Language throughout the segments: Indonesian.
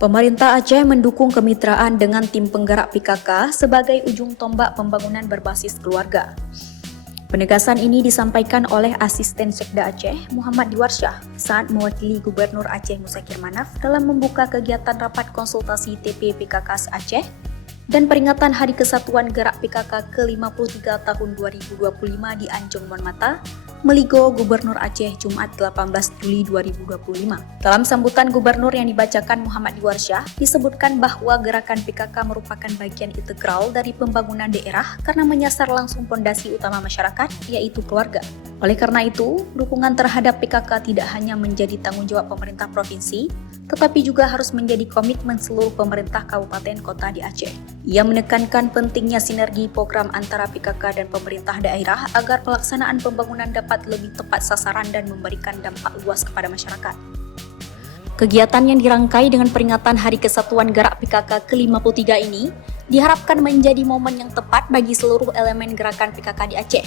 Pemerintah Aceh mendukung kemitraan dengan tim penggerak PKK sebagai ujung tombak pembangunan berbasis keluarga. Penegasan ini disampaikan oleh Asisten Sekda Aceh, Muhammad Diwarsyah, saat mewakili Gubernur Aceh Musakir Manaf dalam membuka kegiatan rapat konsultasi TP PKK se-Aceh dan peringatan Hari Kesatuan Gerak PKK ke-53 tahun 2025 di Anjong Monmata, Meligo, Gubernur Aceh, Jumat 18 Juli 2025. Dalam sambutan Gubernur yang dibacakan Muhammad Diwarsyah, disebutkan bahwa gerakan PKK merupakan bagian integral dari pembangunan daerah karena menyasar langsung fondasi utama masyarakat, yaitu keluarga. Oleh karena itu, dukungan terhadap PKK tidak hanya menjadi tanggung jawab pemerintah provinsi, tetapi juga harus menjadi komitmen seluruh pemerintah kabupaten kota di Aceh. Ia menekankan pentingnya sinergi program antara PKK dan pemerintah daerah agar pelaksanaan pembangunan dapat lebih tepat sasaran dan memberikan dampak luas kepada masyarakat. Kegiatan yang dirangkai dengan peringatan Hari Kesatuan Gerak PKK ke-53 ini diharapkan menjadi momen yang tepat bagi seluruh elemen gerakan PKK di Aceh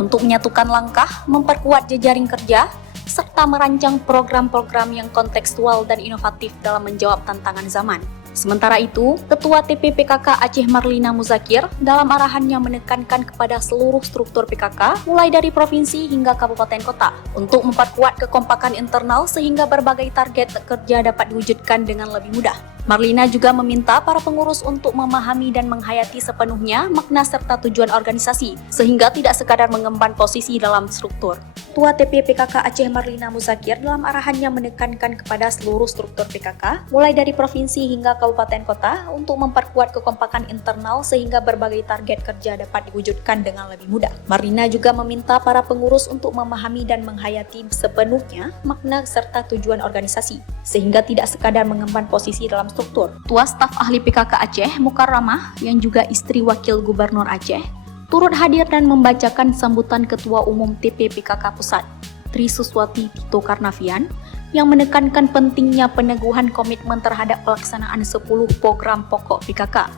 untuk menyatukan langkah, memperkuat jejaring kerja, serta merancang program-program yang kontekstual dan inovatif dalam menjawab tantangan zaman. Sementara itu, Ketua TP PKK Aceh Marlina Muzakir dalam arahannya menekankan kepada seluruh struktur PKK mulai dari provinsi hingga kabupaten kota untuk memperkuat kekompakan internal sehingga berbagai target kerja dapat diwujudkan dengan lebih mudah. Marlina juga meminta para pengurus untuk memahami dan menghayati sepenuhnya makna serta tujuan organisasi sehingga tidak sekadar mengemban posisi dalam struktur. Ketua TP PKK Aceh Marlina Muzakir dalam arahannya menekankan kepada seluruh struktur PKK mulai dari provinsi hingga kabupaten kota untuk memperkuat kekompakan internal sehingga berbagai target kerja dapat diwujudkan dengan lebih mudah. Marlina juga meminta para pengurus untuk memahami dan menghayati sepenuhnya makna serta tujuan organisasi sehingga tidak sekadar mengemban posisi dalam struktur. Ketua Staf Ahli PKK Aceh Mukarramah yang juga istri Wakil Gubernur Aceh turut hadir dan membacakan sambutan Ketua Umum TP PKK Pusat Tri Suswati Tito Karnavian yang menekankan pentingnya peneguhan komitmen terhadap pelaksanaan 10 program pokok PKK.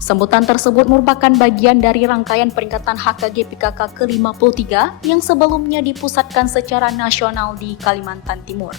Sambutan tersebut merupakan bagian dari rangkaian peringatan HKG PKK ke-53 yang sebelumnya dipusatkan secara nasional di Kalimantan Timur.